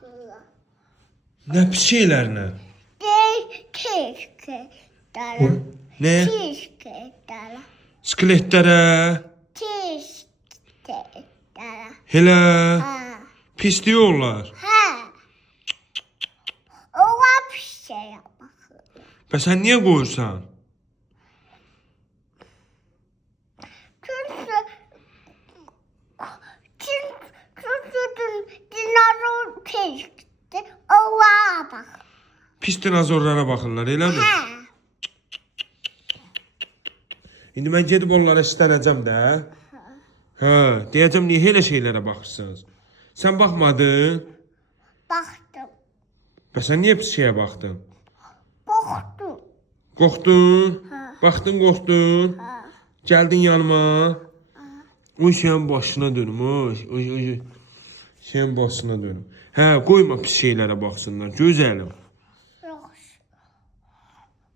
baxırlar. Nə pis şeylərlə? Keşketlərə. Nə? Keşketlərə. Skeletlərə? Keşketlərə. Elə Hə. pislik onlar. Hə. Onlar pis şeyə baxırlar. Bəs sən niyə qoyursan? Çünkü dinozor keşketi onlara bak. Pis dinozorlara baxırlar, eləmi? Hə. İndi mən gedib onlara istənəcəm də. Hə, deyəcəm niyə elə şeylərə baxırsınız? Sən baxmadın? Baktım. Bəs sən niyə pis şeyə baxdın? Korktum. Qorxdun? Hə. Baxdın, qorxdun? Hə. Gəldin yanıma. Oy, şeyin başına dönüm, oy. Şeyin başına dönüm. Hə, qoyma pis şeylərə baxsınlar, gözəlim.